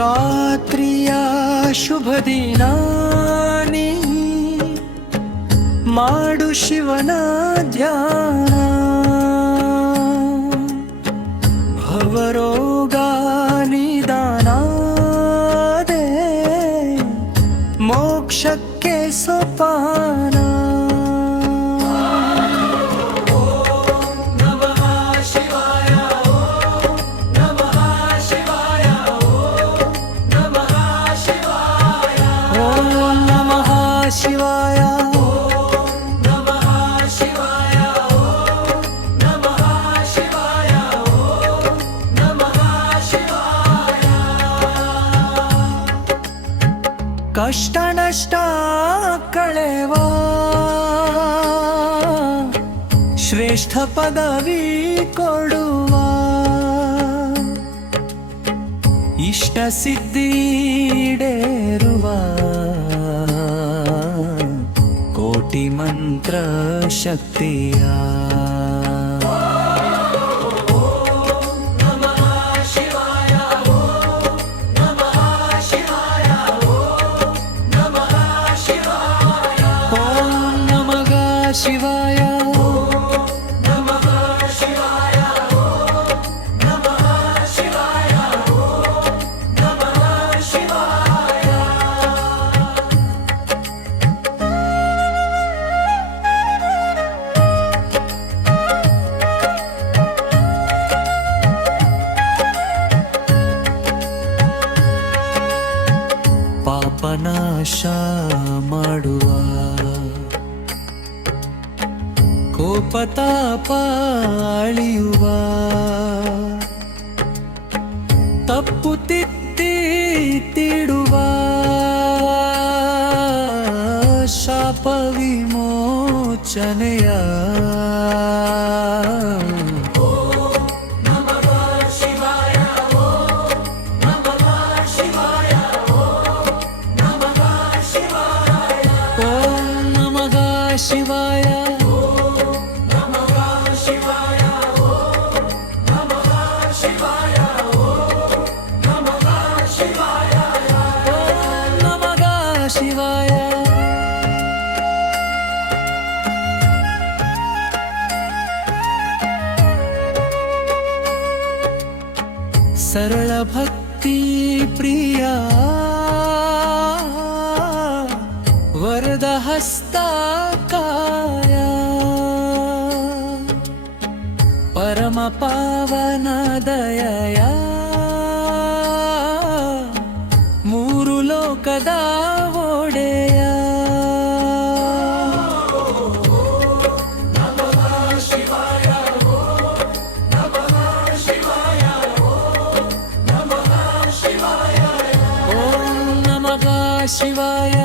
ರಾತ್ರಿಯ ಶುಭ ದಿನ ನೀ ಮಾಡು ಶಿವನ ಧ್ಯಾನ, ಭವರೋಗ ನಿದಾನ ದೇ ಮೋಕ್ಷಕ್ಕೆ ಸೋಪಾನ. ಶಿವಾಯ ನಮಃ ಶಿವಾಯ ನಮಃ ಶಿವಾಯ ನಮಃ ಶಿವಾಯ. ಕಷ್ಟ ನಷ್ಟ ಕಳೆವ ಶ್ರೇಷ್ಠ ಪದವಿ ಕೊಡುವ, ಇಷ್ಟ ಸಿದ್ಧಿ ಈಡೇರುವ ಕೋಟಿ ಮಂತ್ರ ಶಕ್ತಿಯ. ನಮಃ ಶಿವಾಯ ನಮಃ ಶಿವಾಯ ನಮಃ ಶಿವಾಯ. ಓಂ ನಮಃ ಶಿವಾಯ ನಮಃ ಶಿವಾಯ ನಮಃ ಶಿವಾಯ ನಮಃ ಶಿವಾಯ. ಪಾಪನಾಶ ಮಾಡುವ, ಕೋಪತಾಪ ಅಳಿಯುವ, ತಪ್ಪು ತಿದ್ದಿ ತಿಡುವ, ಶಾಪ ವಿಮೋಚನೆಯ. ಶಿವಾಯ ನಮಃ ಶಿವಾಯ ನಮಃ ಶಿವಾಯ ನಮಃ ಶಿವಾಯ ನಮಃ ಶಿವಾಯ. ಸರಳ ಭಕ್ತಿ ಪ್ರಿಯ ವರದ ಹಸ್ತ ಕಾಯ, ಪರಮ ಪಾವನ ದಯಯ, ಮೂರು ಲೋಕದ ಒಡೆಯ. ನಮಃ ಶಿವಾಯ ನಮಃ ಶಿವಾಯ ನಮಃ ಶಿವಾಯ. ಓಂ ನಮಃ ಶಿವಾಯ